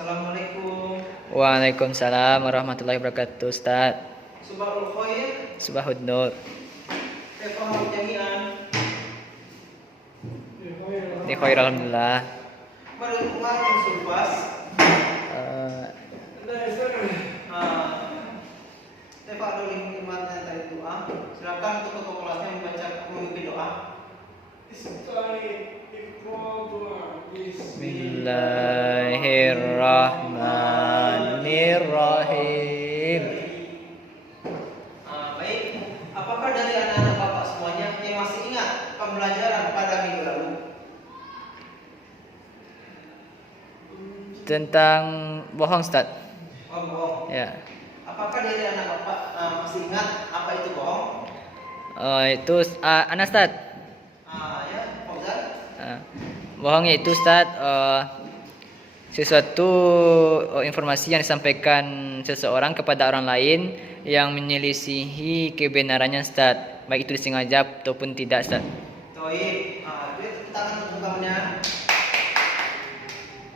Assalamualaikum. Waalaikumsalam warahmatullahi wabarakatuh, Ustaz. Subahul khair. Subahud Nur. Kaifa jami'an? Di khair alhamdulillah. Baru kemarin sulfas. Kaifa ada lingkungan yang tadi doa. Silakan untuk ketua kelasnya membaca memimpin doa. Bismillahirrahmanirrahim. Baik, apakah dari anak-anak Bapak semuanya yang masih ingat pembelajaran pada minggu lalu? Tentang bohong, Ustaz. Oh, bohong. Ya. Apakah dari anak Bapak masih ingat apa itu bohong? Itu anak Ustaz. Ya, Fauzan. Bohong itu Ustaz, sesuatu informasi yang disampaikan seseorang kepada orang lain yang menyelisihi kebenarannya, Ustaz. Baik itu disengaja ataupun tidak, Ustaz. Toib, itu tangan ungkapannya.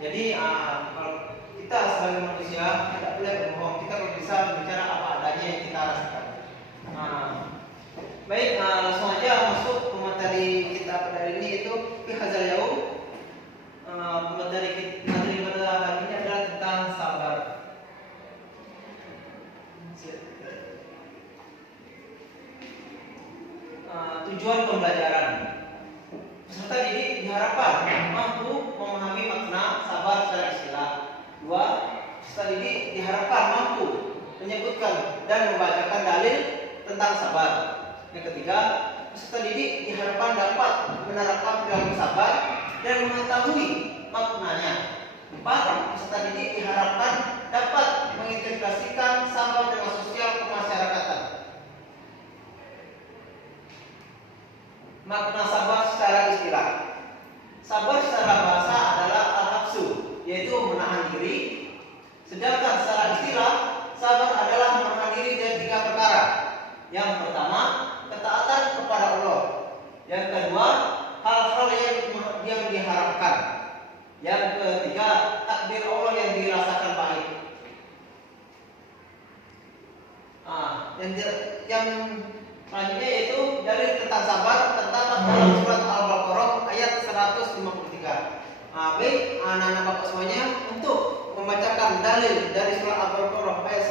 Jadi kalau kita sebagai manusia tidak boleh berbohong. Kita kalau bisa bicara apa adanya yang kita rasakan. Baik, langsung aja masuk ke materi kita pada hari ini, itu Fihazal Yaum. Materi pada hari ini adalah tentang sabar. Tujuan pembelajaran. Peserta didik diharapkan mampu memahami makna sabar secara istilah. 2. Peserta didik diharapkan mampu menyebutkan dan membacakan dalil tentang sabar. Yang ketiga, peserta didik diharapkan dapat menerapkan perilaku sabar dan mengetahui maknanya. 4. Peserta didik diharapkan dapat mengintegrasikan sabar dengan sosial kemasyarakatan. Makna sabar secara istilah. Sabar secara bahasa adalah al-hafsu, yaitu menahan diri. Sedangkan secara istilah, sabar adalah menahan diri dari 3 perkara. Yang pertama, ketaatan kepada Allah. Yang kedua, hal-hal yang diharapkan. Yang ketiga, takdir Allah yang dirasakan baik. Yang selanjutnya yaitu dalil tentang sabar terdapat dalam surat Al-Baqarah ayat 153. Baik, anak-anak Bapak semuanya untuk membacakan dalil dari surat Al-Baqarah ayat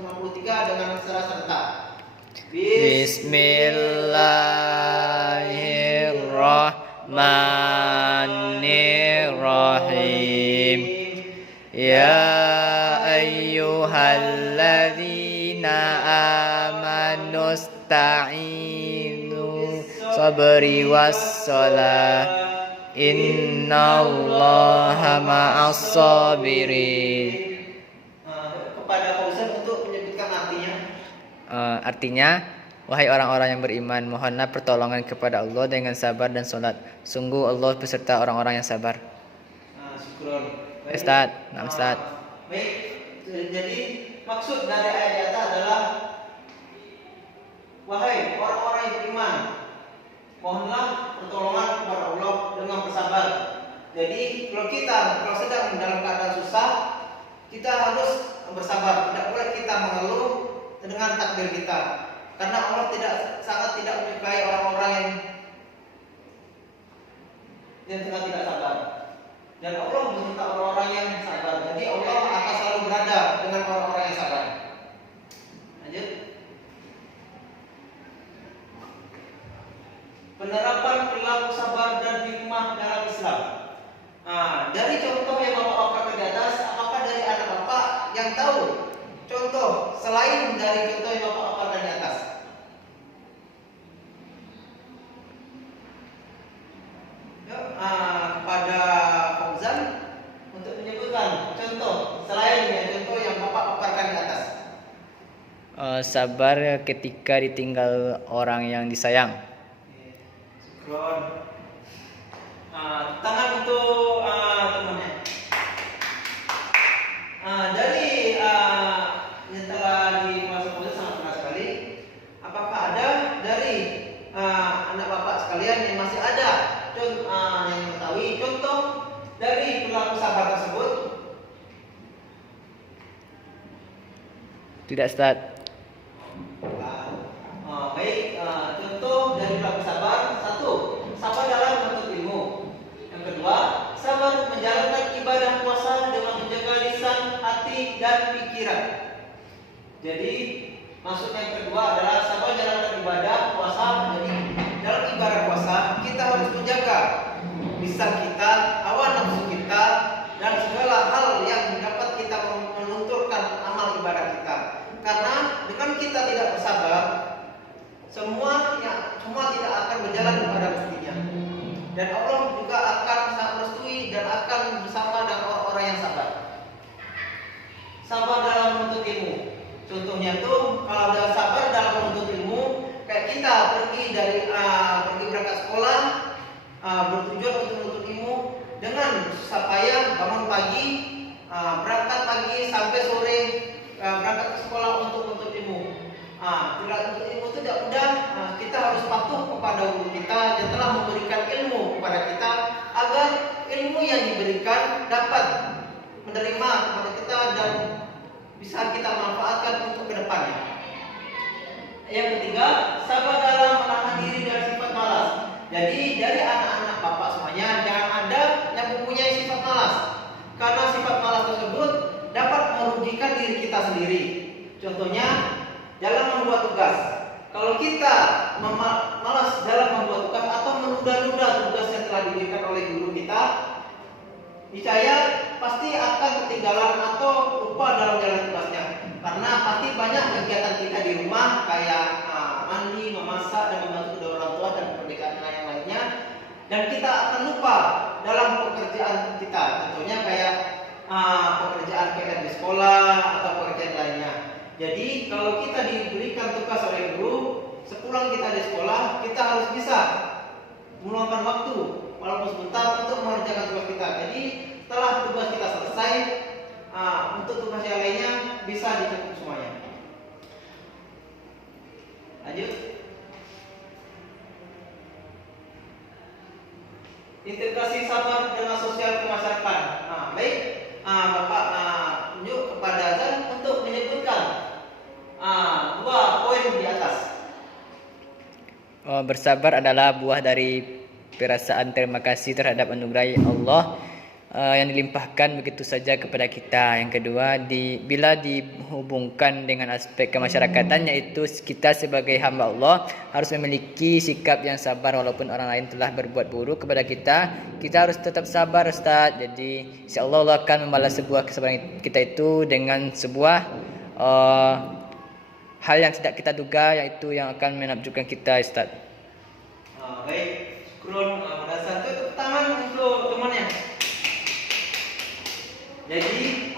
153 dengan secara serentak. Bismillahirrahmanirrahim. Ya ayyuhalladzina amanu ista'inu sabri wassalah. Innallaha ma'as sabirin. Kepada Fauzan untuk menyebutkan artinya. Artinya, wahai orang-orang yang beriman, mohonlah pertolongan kepada Allah dengan sabar dan sholat. Sungguh Allah beserta orang-orang yang sabar. Syukron. Ustaz, Ustaz. Baik, jadi maksud dari ayat di atas adalah wahai orang-orang yang beriman, mohonlah pertolongan kepada Allah dengan bersabar. Jadi kalau sedang dalam keadaan susah, kita harus bersabar. Tidak boleh kita mengeluh dengan takdir kita, karena Allah sangat tidak menyukai orang-orang yang sangat tidak sabar. Dan Allah menyukai orang-orang yang sabar. Jadi Allah akan selalu berada dengan orang-orang yang sabar. Lanjut. Penerapan perilaku sabar dan hikmah dalam Islam. Dari contoh yang Bapak paparkan di atas, apakah dari anak Bapak yang tahu contoh selain dari contoh yang Bapak paparkan di atas? Kepada Fauzan untuk menyebutkan contoh selain contoh yang Bapak paparkan di atas. Sabar ketika ditinggal orang yang disayang. Tangan untuk temannya. Dari yang telah dimasuk Fauzan sangat benar sekali. Apakah ada dari anak Bapak sekalian yang masih ada yang mengetahui contoh dari perilaku sabar tersebut? Tidak, Ustaz. Baik, contoh dari pelaku sabar. Satu, sabar dalam menuntut ilmu. Yang kedua, sabar menjalankan ibadah puasa dengan menjaga lisan, hati, dan pikiran. Jadi maksudnya yang kedua adalah sabar menjalankan ibadah puasa. Jadi dalam ibadah puasa kita harus menjaga lisan kita, hawa nafsu kita, dan segala hal yang dapat kita melunturkan amal ibadah kita. Karena dengan kita tidak bersabar, semua tidak akan berjalan kepada mestinya. Dan Allah juga akan sangat merestui dan akan bersama dengan orang-orang yang sabar. Sabar dalam menuntut ilmu. Contohnya tuh kalau ada sabar dalam menuntut ilmu, kayak kita pergi berangkat sekolah, bertujuan untuk menuntut ilmu dengan susah payah bangun pagi, berangkat pagi sampai sore, berangkat ke sekolah untuk menuntut ilmu. Untuk ilmu itu tidak mudah. Kita harus patuh kepada guru kita yang telah memberikan ilmu kepada kita agar ilmu yang diberikan dapat menerima kepada kita dan bisa kita manfaatkan untuk kedepannya. Yang ketiga, sabar dalam menahan diri dari sifat malas. Jadi dari anak-anak bapak semuanya jangan ada yang mempunyai sifat malas, karena sifat malas tersebut dapat merugikan diri kita sendiri. Contohnya dalam membuat tugas. Kalau kita malas dalam membuat tugas atau menunda-nunda tugas yang telah diberikan oleh guru kita, niscaya pasti akan ketinggalan atau lupa dalam jalan tugasnya. Karena pasti banyak kegiatan kita di rumah kayak mandi, memasak, dan membantu kedua orang tua dan pekerjaan yang lainnya, dan kita akan lupa dalam pekerjaan kita. Contohnya kayak pekerjaan PR di sekolah atau pekerjaan lainnya. Jadi kalau kita diberikan tugas oleh guru, sepulang kita di sekolah, kita harus bisa meluangkan waktu walaupun sebentar untuk mengerjakan tugas kita. Jadi setelah tugas kita selesai, untuk tugas yang lainnya bisa dicakup semuanya. Lanjut. Integrasi sabar dengan sosial kemasyarakatan. Baik, Bapak tunjuk kepada Azan untuk menyebutkan dua poin di atas. Bersabar adalah buah dari perasaan terima kasih terhadap anugerah Allah yang dilimpahkan begitu saja kepada kita. Yang kedua, bila dihubungkan dengan aspek kemasyarakatan, yaitu kita sebagai hamba Allah harus memiliki sikap yang sabar walaupun orang lain telah berbuat buruk kepada kita. Kita harus tetap sabar, Ustaz. Jadi insyaallah Allah akan membalas sebuah kesabaran kita itu dengan sebuah hal yang tidak kita duga, yaitu yang akan menakjubkan kita, Ustaz. Baik, syukur. Pada saat itu tepuk tangan untuk temannya. Jadi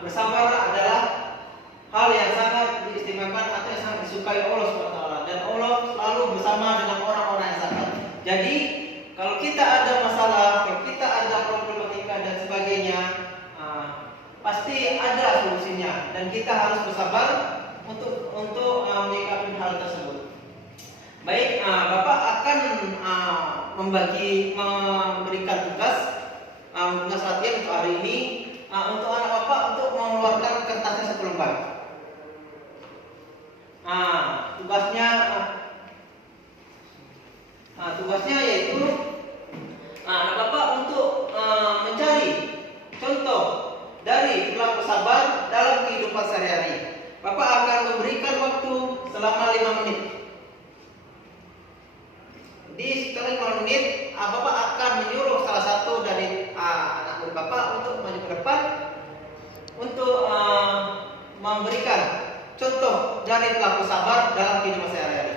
bersabar adalah hal yang sangat diistimewakan atau yang sangat disukai Allah SWT, dan Allah selalu bersama dengan orang-orang yang sabar. Jadi kalau kita ada masalah, kalau kita ada problematika dan sebagainya, pasti ada solusinya, dan kita harus bersabar untuk menyikapi hal tersebut. Baik, Bapak akan memberikan tugas latihan untuk hari ini untuk anak Bapak untuk mengeluarkan kertasnya 10 lembar. Tugasnya yaitu anak Bapak untuk mencari contoh dari perilaku sabar dalam kehidupan sehari-hari. Bapak akan memberikan waktu selama 5 menit. Di setelah 5 menit, Bapak akan menyuruh salah satu dari anak murid Bapak untuk maju ke depan untuk memberikan contoh dari perilaku sabar dalam kehidupan sehari-hari.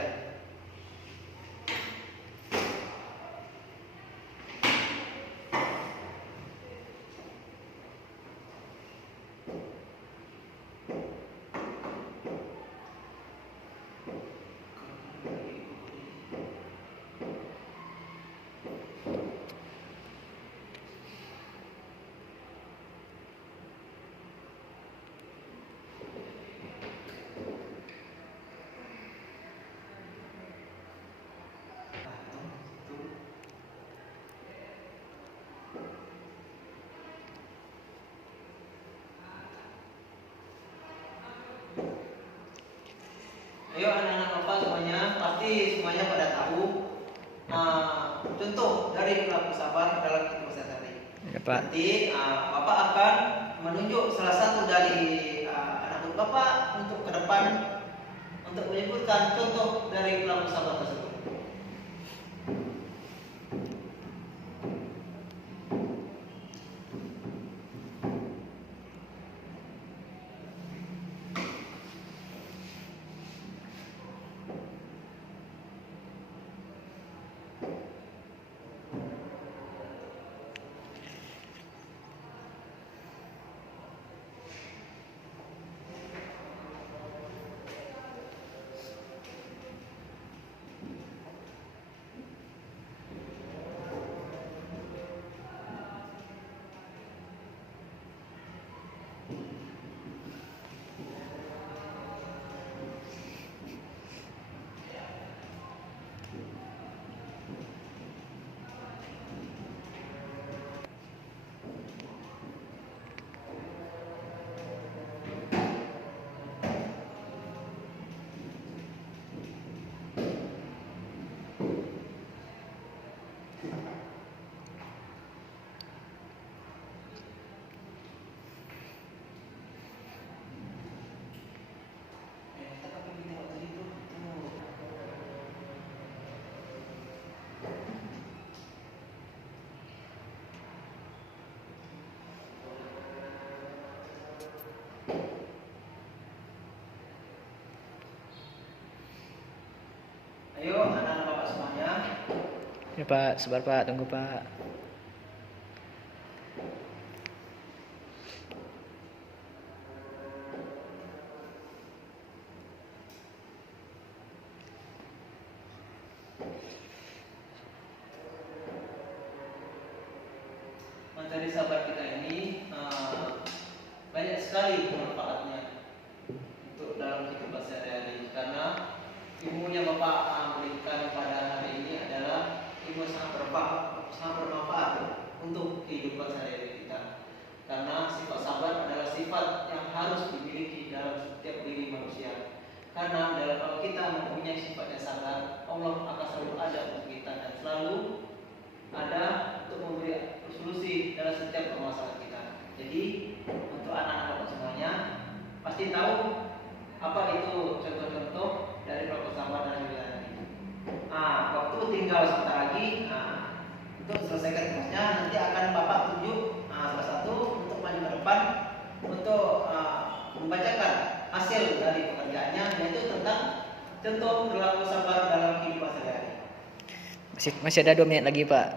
Ayo anak-anak Bapak semuanya, pasti semuanya pada tahu contoh dari perilaku sabar dalam kehidupan sehari-hari. Ya, Pak. Nanti Bapak akan menunjuk salah satu dari anak Bapak untuk ke depan untuk menyebutkan contoh dari perilaku sabar tersebut. Ayo anak-anak Bapak semuanya. Ya, Pak, sabar, Pak, tunggu, Pak. Materi sabar kita ini banyak sekali manfaatnya untuk dalam kehidupan sehari-hari, karena ilmu yang Bapak berikan pada hari ini adalah ilmu sangat bermanfaat untuk kehidupan sehari-hari kita. Karena sifat sabar adalah sifat yang harus dimiliki dalam setiap diri manusia. Karena kalau kita mempunyai sifat yang sabar, Allah akan selalu ada untuk kita dan selalu ada untuk memberi solusi dalam setiap permasalahan kita. Jadi untuk anak-anak Bapak semuanya pasti tahu apa itu contoh-contoh dari perilaku sabar dan wilayah ini. Waktu tinggal sebentar lagi untuk selesaikan tugasnya, nanti akan Bapak tunjuk salah satu untuk maju ke depan untuk membacakan hasil dari pekerjaannya, yaitu tentang contoh perilaku sabar dalam kehidupan sehari-hari. Masih ada 2 menit lagi, Pak.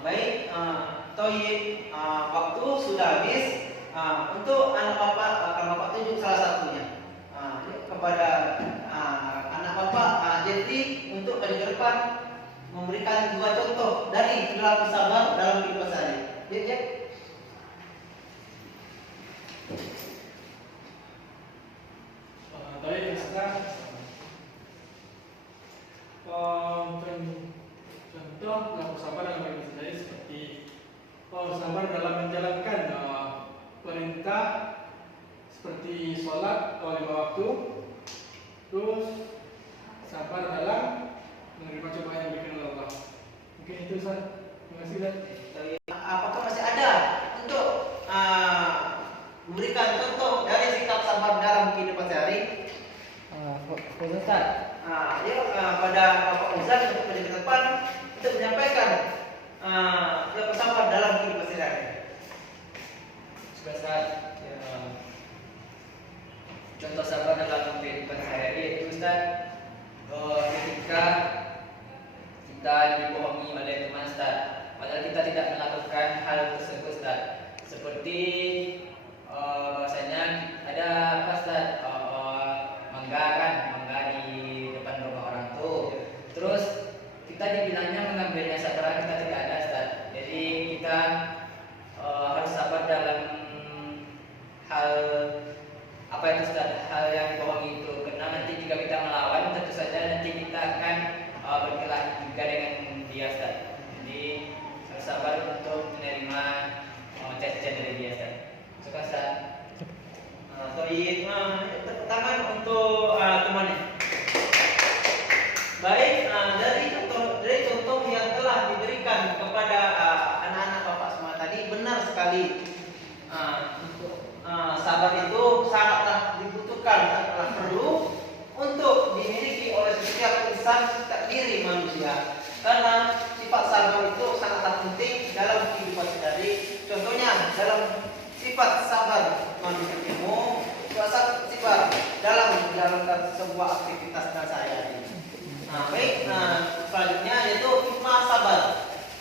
Baik, Toyib, waktu sudah habis. Untuk anak Bapak akan Bapak tunjuk salah satunya kepada anak Bapak Jeffrey untuk maju ke depan memberikan 2 contoh dari perilaku sabar dalam kehidupan sehari. Jeff. Baik, sekarang contoh perilaku sabar dalam kehidupan sehari seperti sabar dalam menjalankan perintah seperti sholat 5 waktu, terus sabar dalam menerima cobaan yang diberikan oleh Allah. Mungkin itu, Ustaz. Terima kasih, Ustaz. Apakah masih ada untuk memberikan contoh dari sikap sabar dalam kehidupan sehari? Ustaz. Yuk pada Bapak Ustaz untuk maju ke depan untuk menyampaikan perilaku sabar dalam kehidupan sehari-hari. Ustaz, contoh sabar dalam kehidupan sehari-hari itu, Ustaz, ketika kita dibohongi oleh teman, Ustaz. padahal kita tidak melakukan hal tersebut Ustaz. Seperti bahwasanya ada apa Ustaz, mangga di depan rumah orang tuh. Terus kita dibilangnya mengambilnya setelah kita tidak ada Ustaz. Jadi kita harus sabar dalam hal apa itu Ustaz, hal yang bohong itu, karena nanti jika kita melawan tentu saja nanti kita akan berkelahi juga dengan dia Ustaz. Jadi harus sabar untuk menerima chat-chat dari dia Ustaz. Suka Ustaz. Tepuk tangan untuk temannya. Baik, dari contoh yang telah diberikan kepada anak-anak Bapak semua tadi, benar sekali. Sabar itu sangatlah dibutuhkan, sangatlah perlu untuk dimiliki oleh setiap insan, setiap diri manusia. Karena sifat sabar itu sangatlah penting dalam kehidupan sehari. Contohnya dalam sifat sabar manusia ilmu, sifat dalam menjalankan sebuah aktivitas dan sehari-hari. Baik, selanjutnya yaitu hikmah sabar.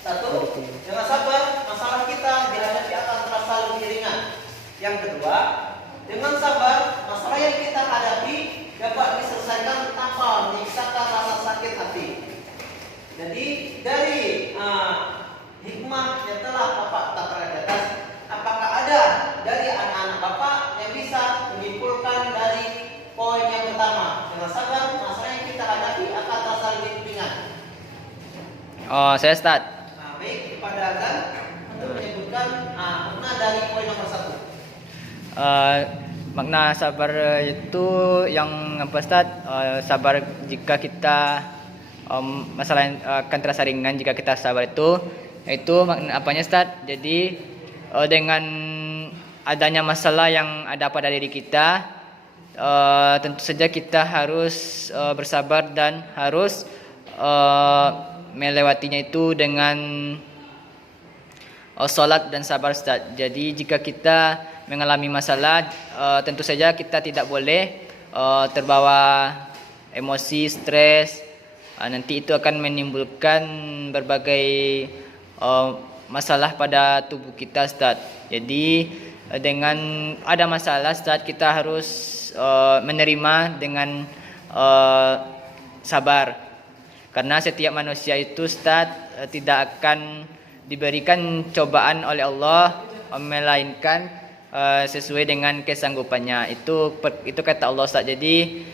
Satu, dengan sabar masalah kita dihadapi akan terasa lebih ringan. Yang kedua, dengan sabar masalah yang kita hadapi dapat diselesaikan tanpa menyiksakan rasa sakit hati. Jadi dari hikmah yang telah Bapak katakan di atas, apakah ada dari anak-anak Bapak yang bisa menyimpulkan dari poin yang pertama, dengan sabar masalah yang kita hadapi akan terasa lebih ringan? Saya Ustaz. Baik, kepada Azan untuk menyebutkan makna dari poin nomor 1. Makna sabar itu yang apa Ustaz? Sabar jika kita masalah yang akan terasa ringan jika kita sabar itu makna apanya Ustaz? Jadi dengan adanya masalah yang ada pada diri kita, tentu saja kita harus bersabar dan harus melewatinya itu dengan salat dan sabar Ustaz. Jadi jika kita mengalami masalah, tentu saja kita tidak boleh terbawa emosi, stres. Nanti itu akan menimbulkan berbagai masalah pada tubuh kita Ustaz. Jadi dengan ada masalah Ustaz, kita harus menerima dengan sabar. Karena setiap manusia itu Ustaz tidak akan diberikan cobaan oleh Allah melainkan sesuai dengan kesanggupannya. Itu kata Allah Ustaz. Jadi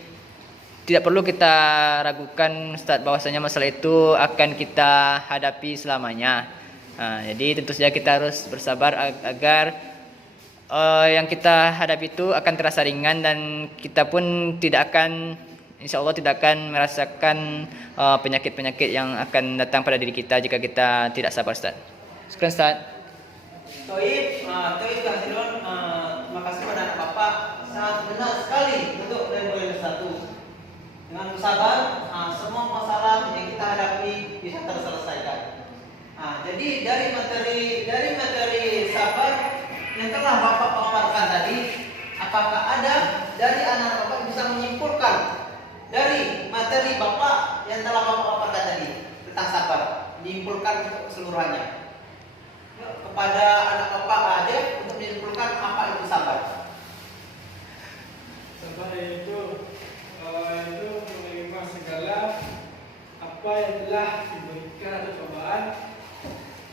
tidak perlu kita ragukan Ustaz bahwasanya masalah itu akan kita hadapi selamanya. Jadi tentu saja kita harus bersabar agar yang kita hadapi itu akan terasa ringan dan kita pun tidak akan, insya Allah tidak akan merasakan penyakit-penyakit yang akan datang pada diri kita jika kita tidak sabar Ustaz. Sekian Ustaz. Toib Kahsilon, makasih pada anak Bapak, sangat benar sekali untuk poin 1. Dengan sabar, semua masalah yang kita hadapi bisa terselesaikan. Jadi dari materi sabar yang telah Bapak paparkan tadi, apakah ada dari anak Bapak yang bisa menyimpulkan dari materi Bapak yang telah Bapak paparkan tadi tentang sabar, menyimpulkan untuk keseluruhannya? Kepada anak Bapak aja untuk menyimpulkan apa itu sabar. Sabar itu menerima segala apa yang telah diberikan atau cobaan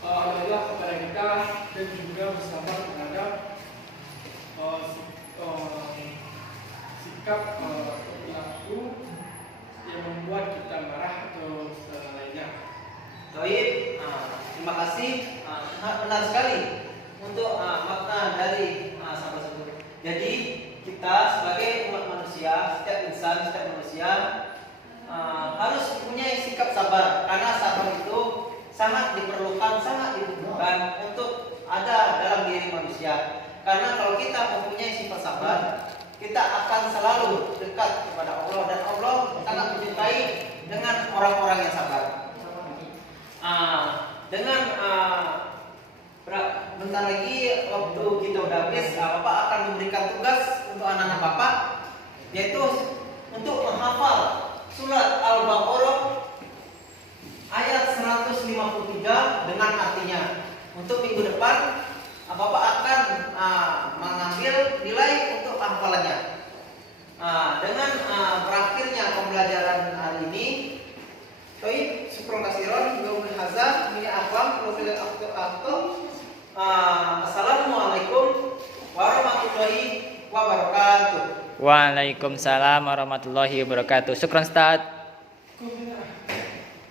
Allah kepada kita dan juga bersabar terhadap sikap perilaku yang membuat kita marah atau lainnya. Baik, terima kasih. Benar sekali untuk makna dari sabar tersebut. Jadi kita sebagai umat manusia, setiap insan, setiap manusia harus mempunyai sikap sabar, karena sabar itu sangat diperlukan, sangat dibutuhkan untuk ada dalam diri manusia. Karena kalau kita mempunyai sifat sabar, kita akan selalu dekat kepada Allah, dan Allah sangat mencintai dengan orang-orang yang sabar. Bentar lagi waktu kita udah habis, Bapak akan memberikan tugas untuk anak-anak Bapak, yaitu untuk menghafal surat Al-Baqarah ayat 153 dengan artinya. depan Bapak akan mengambil nilai untuk hafalannya. Dengan berakhirnya pembelajaran hari ini, Baik, syukron kasiron, billahi hadza, min aqwam, wa fil Assalamualaikum warahmatullahi wabarakatuh. Waalaikumsalam warahmatullahi wabarakatuh. Syukran Ustaz.